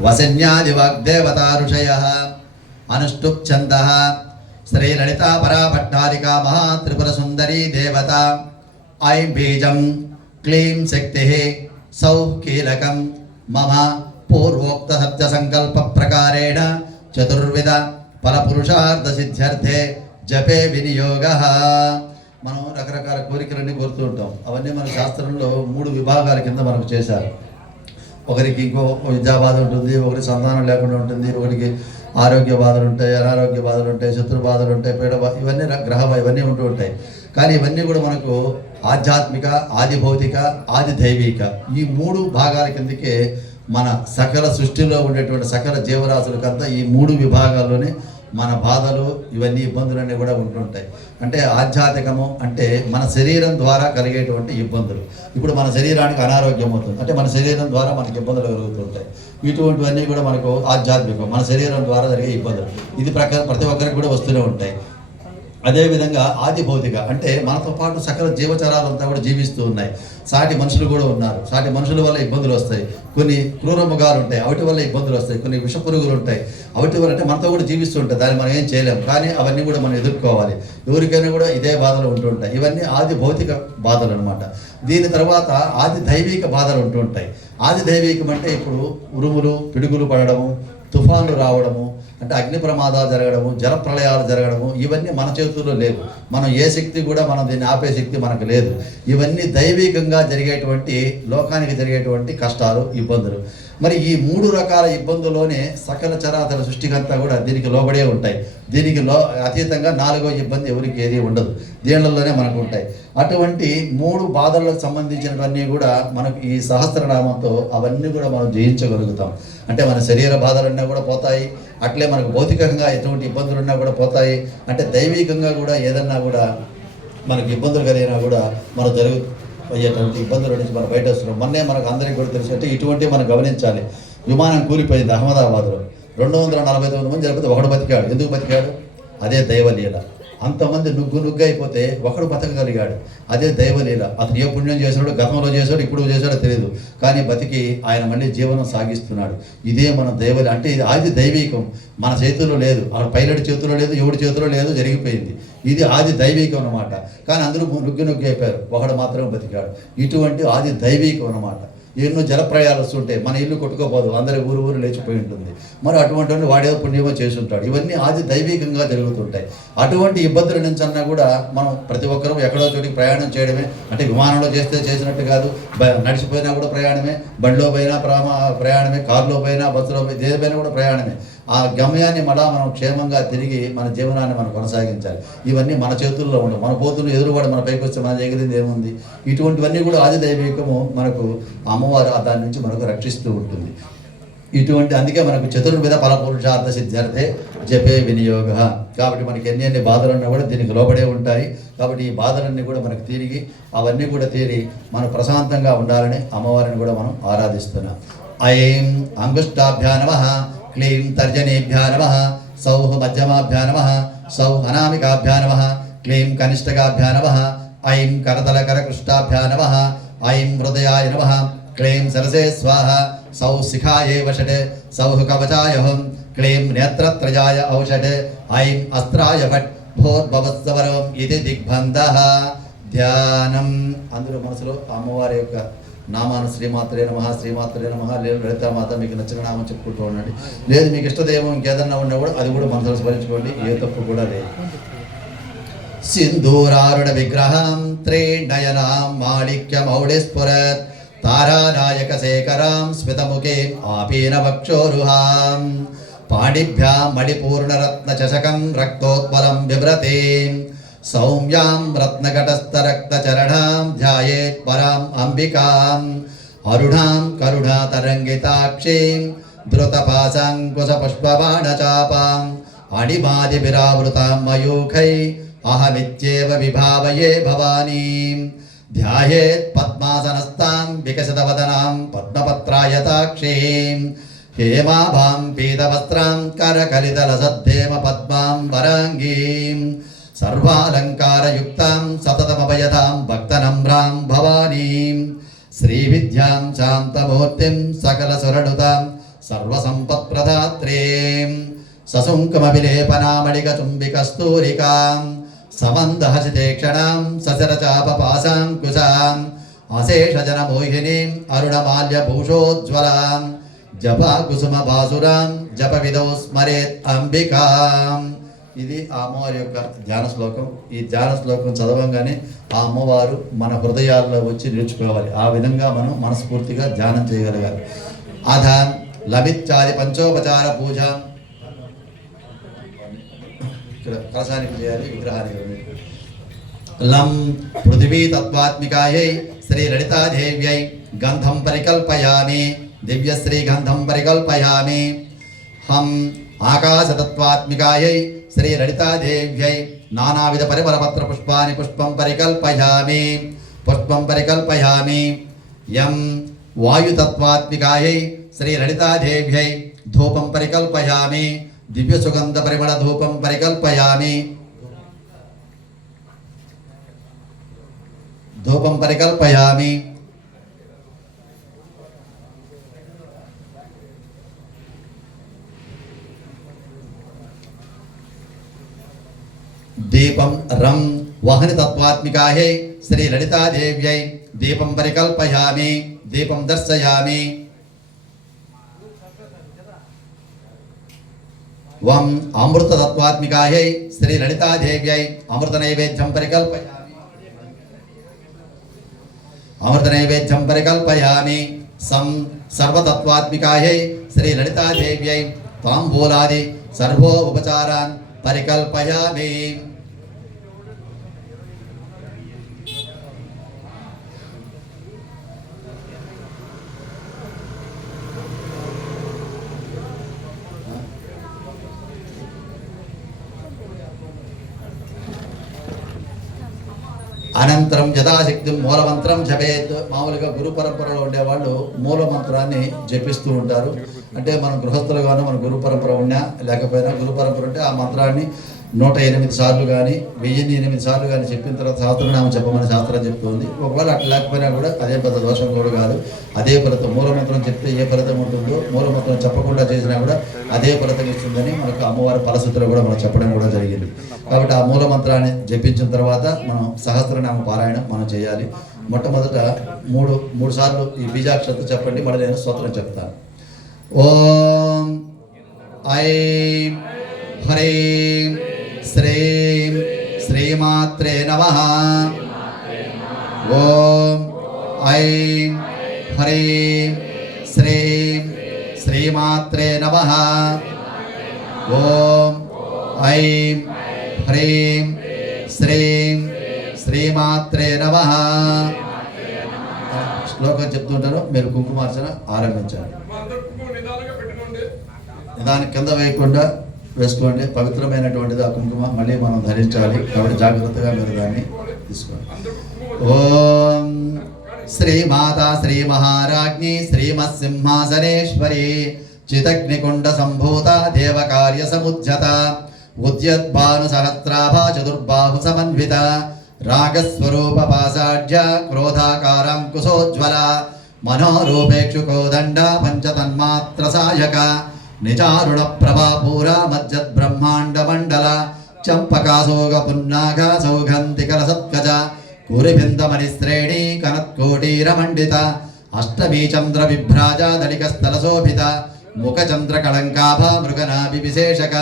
वसिन्यादिवाग्देवता ऋषयः अनुष्टुप्छन्दः श्रीललिता पराभट्टारिका महात्रिपुरसुन्दरी देवता ऐं बीजं क्लीं शक्तिः सौः कीलकं मम पूर्वोक्तसत्यसङ्कल्पप्रकारेण चतुर्विध फलपुरुषार्थसिद्ध्यर्थे जपे विनियोगः। మనం రకరకాల కోరికలన్నీ కోరుతూ ఉంటాం. అవన్నీ మన శాస్త్రంలో 3 విభాగాల కింద మనకు చేశారు. ఒకరికి ఇంకో విద్యా బాధ ఉంటుంది, ఒకరికి సంతానం లేకుండా ఉంటుంది, ఒకరికి ఆరోగ్య బాధలు ఉంటాయి, అనారోగ్య బాధలు ఉంటాయి, శత్రు బాధలు ఉంటాయి, పీడ ఇవన్నీ గ్రహ ఇవన్నీ ఉంటూ ఉంటాయి. కానీ ఇవన్నీ కూడా మనకు ఆధ్యాత్మిక, ఆది భౌతిక, ఆది దైవిక ఈ 3 భాగాల కిందకే మన సకల సృష్టిలో ఉండేటువంటి సకల జీవరాశులకంతా ఈ 3 విభాగాల్లోనే మన బాధలు ఇవన్నీ ఇబ్బందులన్నీ కూడా ఉంటుంటాయి. అంటే ఆధ్యాత్మికము అంటే మన శరీరం ద్వారా కలిగేటువంటి ఇబ్బందులు. ఇప్పుడు మన శరీరానికి అనారోగ్యం అవుతుంది అంటే మన శరీరం ద్వారా మనకి ఇబ్బందులు కలుగుతుంటాయి. ఇటువంటివన్నీ కూడా మనకు ఆధ్యాత్మికం, మన శరీరం ద్వారా జరిగే ఇబ్బందులు. ఇది ప్రతి ఒక్కరికి కూడా వస్తూనే ఉంటాయి. అదేవిధంగా ఆది భౌతిక అంటే మనతో పాటు సకల జీవచరాలంతా కూడా జీవిస్తూ ఉన్నాయి. సాటి మనుషులు కూడా ఉన్నారు. సాటి మనుషుల వల్ల ఇబ్బందులు వస్తాయి. కొన్ని క్రూర మృగాలు ఉంటాయి, వాటి వల్ల ఇబ్బందులు వస్తాయి. కొన్ని విష పురుగులు ఉంటాయి, వాటి వల్ల అంటే మనతో కూడా జీవిస్తూ ఉంటాయి. దాన్ని మనం ఏం చేయలేము, కానీ అవన్నీ కూడా మనం ఎదుర్కోవాలి. ఎవరికైనా కూడా ఇదే బాధలు ఉంటుంటాయి. ఇవన్నీ ఆది భౌతిక బాధలు అనమాట. దీని తర్వాత ఆది దైవిక బాధలు ఉంటుంటాయి. ఆది దైవికం అంటే ఇప్పుడు ఉరుములు, పిడుగులు పడడము, తుఫాన్లు రావడము, అంటే అగ్ని ప్రమాదాలు జరగడము, జల ప్రళయాలు జరగడము, ఇవన్నీ మన చేతుల్లో లేవు. మనం ఏ శక్తి కూడా మనం దీన్ని ఆపే శక్తి మనకు లేదు. ఇవన్నీ దైవికంగా జరిగేటువంటి లోకానికి జరిగేటువంటి కష్టాలు, ఇబ్బందులు. మరి ఈ 3 రకాల ఇబ్బందుల్లోనే సకల చరాచర సృష్టికంతా కూడా దీనికి లోబడే ఉంటాయి. దీనికి అతీతంగా 4వ ఇబ్బంది ఎవరికి ఏది ఉండదు. దీనిలోనే మనకు ఉంటాయి. అటువంటి 3 బాధలకు సంబంధించినవన్నీ కూడా మనకు ఈ సహస్రనామంతో అవన్నీ కూడా మనం జయించగలుగుతాం. అంటే మన శరీర బాధలన్నా కూడా పోతాయి, అట్లే మనకు భౌతికంగా ఎటువంటి ఇబ్బందులున్నా కూడా పోతాయి. అంటే దైవికంగా కూడా ఏదన్నా కూడా మనకు ఇబ్బందులు కలిగినా కూడా మనం అయ్యేటువంటి ఇబ్బందుల నుంచి మనం బయట వస్తున్నాం. మొన్నే మనకు అందరికీ కూడా తెలుసు. అంటే ఇటువంటివి మనం గమనించాలి. విమానం కూలిపోయింది అహ్మదాబాద్లో, 249 మంది జరిగితే ఒకడు బతికాడు. ఎందుకు బతికాడు? అదే దైవలీల. అంతమంది నుగ్గు అయిపోతే ఒకడు బతకగలిగాడు. అదే దైవలీల. అతను ఏ పుణ్యం చేశాడో, గతంలో చేశాడు, ఇప్పుడు చేశాడో తెలియదు, కానీ బతికి ఆయన మళ్ళీ జీవనం సాగిస్తున్నాడు. ఇదే మన దైవలి. అంటే ఇది ఆది దైవికం. మన చేతుల్లో లేదు, ఆ పైలట్ చేతుల్లో లేదు, ఎవడి చేతుల్లో లేదు, జరిగిపోయింది. ఇది ఆది దైవికం అన్నమాట. కానీ అందరూ నుగ్గు అయిపోయారు, ఒకడు మాత్రం బతికాడు. ఇటువంటి ఆది దైవికం అన్నమాట. ఎన్నో జలప్రయాలు వస్తుంటాయి, మన ఇల్లు కొట్టుకోపోదు, అందరి ఊరు లేచిపోయి ఉంటుంది. మరి అటువంటి వాడేదో పుణ్యమో చేసి ఉంటాడు. ఇవన్నీ ఆది దైవికంగా జరుగుతుంటాయి. అటువంటి ఇబ్బందుల నుంచి అన్నా కూడా మనం ప్రతి ఒక్కరూ ఎక్కడో చోటికి ప్రయాణం చేయడమే. అంటే విమానంలో చేసినట్టు కాదు, నడిచిపోయినా కూడా ప్రయాణమే, బండిలో పోయినా ప్రయాణమే, కారులో పోయినా, బస్సులో పోయి దేనిపైనా కూడా ప్రయాణమే. ఆ గమ్యాన్ని మనం క్షేమంగా తిరిగి మన జీవనాన్ని మనం కొనసాగించాలి. ఇవన్నీ మన చేతుల్లో ఉండవు. మన పోతున్న ఎదురువాడు మన పైకి వస్తే మన ఎగిరింది ఏముంది? ఇటువంటివన్నీ కూడా ఆది దైవికము మనకు అమ్మవారు దాని నుంచి మనకు రక్షిస్తూ ఉంటుంది. ఇటువంటి అందుకే మనకు చతుర్విధ ఫలపురుషార్థ సిద్ధ్యర్థే జపే వినియోగ. కాబట్టి మనకి ఎన్ని బాధలున్నా కూడా దీనికి లోబడే ఉంటాయి. కాబట్టి ఈ బాధలన్నీ కూడా మనకు తిరిగి అవన్నీ కూడా తీరి మనం ప్రశాంతంగా ఉండాలని అమ్మవారిని కూడా మనం ఆరాధిస్తున్నాం. ఐం అంగుష్టాభ్యా నమః, క్లీం తర్జనేభ్యా నమః, సౌః మధ్యమాభ్యా నమః, సౌః అనామికాభ్యా నమః, క్లీం కనిష్టకాభ్యా నమః, ఐం కరతలకరకృష్టాభ్యా నమః, ఐం హృదయాయ నమః, క్లీం సరసే స్వాహ, సౌ శిఖాయే వషట్, సౌః కవచాయ హుం, క్లీం నేత్రత్రయాయ ఔషట్, ఐం అస్త్రాయ ఫట్, భోర్భవత్సవరం ఇది దిగ్బంధః. ధ్యానం. అందులో మనసులో అమ్మవారి యొక్క నామాను శ్రీమాత్రే నమః, శ్రీమాత్రే నమః, లేదు లలితామాత మీకు నచ్చిన నామం చెప్పుకుంటూ ఉండండి. లేదు మీకు ఇష్టదేవం ఇంకేదన్నా ఉన్నా కూడా అది కూడా మనసులో స్మరించుకోండి, ఏ తప్పు కూడా లేదు. సింధూరారుణ విగ్రహం త్రీనయనాం మాణిక్యమౌళిస్ఫురత్, తారానాయక శేఖరాం స్మితముఖే ఆపీన వక్షోరుహాం, పాణిభ్యాం మణిపూర్ణరత్న చషకం రక్తోత్పలం బిభ్రతే, సౌమ్యాం రత్నఘటస్థరక్తచరణాం ధ్యాయేత్ పరాం అంబికాం, అరుణాం కరుణాతరంగితాక్షీం ధృతపాశాంకుశపుష్పబాణచాపాం, అణిమాదిభిరావృతాం మయూఖై అహమిత్యేవ విభావయే భవానీం, ధ్యాయేత్ పద్మాసనస్తాం వికసితవదనాం పద్మపత్రాయతాక్షీం, హేమాభాం పీతవస్త్రాం కరకలితలసద్ధేమ పద్మాం వరాంగీం, సర్వాలంకారయుక్తాం సతతమభయదాం భక్తనమ్రాం భవానీం, శ్రీవిద్యాం శాంతమూర్తిం సకలసురనుతాం सर्वसम्पत्प्रदात्रीं ससुङ्कमभिलेपनामणिकचुम्बिकस्तूरिकां समन्दहसितेक्षणां सचरचापपाशाङ्कुशाम् अशेषजनमोहिनीम् अरुणमाल्यभूषोज्ज्वलां जपकुसुमभासुरां जपविदौ स्मरेत् अंबिकाम्. ఇది ఆ అమ్మవారి యొక్క ధ్యాన శ్లోకం. ఈ ధ్యాన శ్లోకం చదవంగానే ఆ అమ్మవారు మన హృదయాల్లో వచ్చి నిలుచుకోవాలి. ఆ విధంగా మనం మనస్ఫూర్తిగా ధ్యానం చేయగలగాలి. అధ లభిత్యాది పంచోపచార పూజ ఇక్కడ కలశానికి చేయాలి, విగ్రహానికి. లం పృథివీ తత్వాత్మికాయై శ్రీ లలితాదేవ్యై గంధం పరికల్పయామి, దివ్యశ్రీ గంధం పరికల్పయామి. హం ఆకాశతత్వాత్మికాయై శ్రీ లలితాదేవ్యై నానావిధ పరిమళపత్ర పుష్పాని పుష్పం పరికల్పయామి, పుష్పం పరికల్పయామి. యం వాయుతత్వాత్మికాయై శ్రీ లలితాదేవ్యై ధూపం పరికల్పయామి, దివ్య సుగంధ పరిమళ ధూపం పరికల్పయామి, ధూపం పరికల్పయామి. దీపం రం వహని తత్వాత్మికాయై శ్రీ లలితాదేవ్యై దీపం పరికల్పయామి, దీపం దర్శయామి. వం అమృత తత్వాత్మికాయై శ్రీ లలితాదేవ్యై అమృత నైవేద్యం పరికల్పయామి, అమృత నైవేద్యం పరికల్పయామి. సం సర్వతత్వాత్మికాయై శ్రీ లలితాదేవ్యై తాంబూలాది సర్వో ఉపచారాన్ పరికల్పయామి. అనంతరం యథాశక్తి మూలమంత్రం జపేత్. మామూలుగా గురు పరంపరలో ఉండేవాళ్ళు మూలమంత్రాన్ని జపిస్తూ ఉంటారు. అంటే మనం గృహస్థులుగాను మన గురు పరంపర ఉన్నా లేకపోయినా గురు పరంపర ఉంటే ఆ మంత్రాన్ని 108 సార్లు కానీ 1008 సార్లు కానీ చెప్పిన తర్వాత సహస్రనామం చెప్పమని శాస్త్రం చెప్తుంది. ఒకవేళ అట్లా లేకపోయినా కూడా అదే పెద్ద దోషం కూడా కాదు. అదే ఫలితం మూలమంత్రం చెప్తే ఏ ఫలితం ఉంటుందో మూలమంత్రం చెప్పకుండా చేసినా కూడా అదే ఫలితం ఇస్తుందని మనకు అమ్మవారి ఫలసూత్రం కూడా మనం చెప్పడం కూడా జరిగింది. కాబట్టి ఆ మూలమంత్రాన్ని జపించిన తర్వాత మనం సహస్రనామ పారాయణం మనం చేయాలి. మొట్టమొదట మూడు సార్లు ఈ బీజాక్షరత చెప్పండి, మళ్ళీ నేను స్తోత్రం చెప్తాను. ఓం ఐం హ్రీం శ్రీం శ్రీమాత్రే నమః. ఓం ఐం హ్రీం శ్రీం శ్రీమాత్రే నమః. ఓం ఐం హ్రీం శ్రీం శ్రీమాత్రే నమః. శ్లోకం చెప్తుంటాను, మీరు కుంకుమార్చన ఆరంభించాలి. దాని కింద వేయకుండా వేసుకోండి. పవిత్రమైనటువంటిది ఆ కుంకుమ, మళ్ళీ మనం ధరించాలి. కాబట్టి జాగ్రత్తగా మీరు దాన్ని తీసుకోండి. ఓం శ్రీమాతా శ్రీ మహారాజ్ఞి శ్రీమత్సింహాసనేశ్వరి చితగ్నికుండ సంభూత దేవకార్య సముజ్జత ఉద్యద్భాను సహస్రాభా చతుర్బాహు సమన్విత రాగస్వరూప పాసాఢ్య క్రోధాకారాంకుశోజ్వల మనోరూపేక్షుకోదండ పంచతన్మాత్ర సాయక నిచారుణ ప్రభాపూర మజ్జద్బ్రహ్మాండ మండల చంపకాసోగ పున్నాగ సౌగంధికల సత్కజ కురిబిందమణిశ్రేణి కనత్కోటీరమండిత అష్టమీ చంద్ర విభ్రాజ దళికస్థల శోభిత ముఖచంద్ర కళంకాభ మృగనాభి విశేషక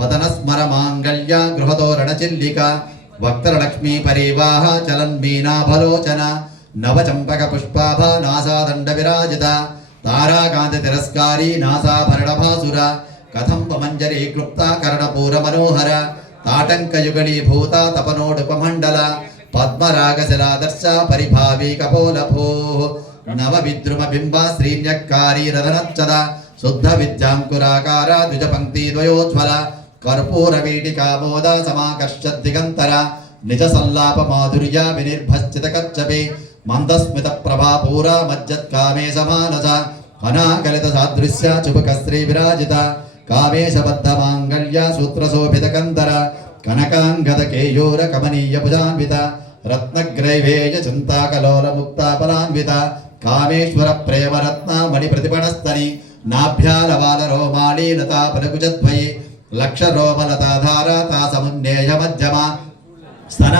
వదన స్మర మాంగళ్య గృహతోరణ చిల్లిక వక్తరలక్ష్మీ పరివాహ చలన్మీనాభలోచన నవచంపక పుష్పాభ నాసాదండ విరాజిత తారాకాంతి తిరస్కారీ నాసాభరణభాసుర కథంబ మంజరీ క్లుప్త కర్ణపూర మనోహర తాటంకయుగళీభూత తపనోడుపమండల పద్మరాగశిలాదర్శ పరిభావీ కపోలభూ నవ విద్రుమ బింబ శ్రీన్యక్కారీ రథనచ్చద శుద్ధ విద్యాంకురాకార ద్విజ పంక్తి ద్వయోజ్వల కర్పూర వీటికామోద సమాకర్ష దిగంతర నిజ సల్లాప మాధుర్య వినిర్భశ్చిత కచ్చపి మందస్మిత ప్రభాపూర మజ్జత్కామే సమానస అనాకలిత సాదృశ్య చుబక శ్రీ విరాజిత కామేశబద్ధ మాంగళ్య సూత్రశోభిత కందర కనకాంగద కేయూర కమనీయ భుజాన్విత రత్నగ్రైవేయ చింతాకలోల ముక్తాపలాన్విత కామేశ్వర ప్రేమరత్న మణి ప్రతిపణస్తని నాభ్యాలవాల రోమాణి లతా పలకుజద్వయే లక్ష రోమలతాధార తా సమున్నేయ మధ్యమ స్తన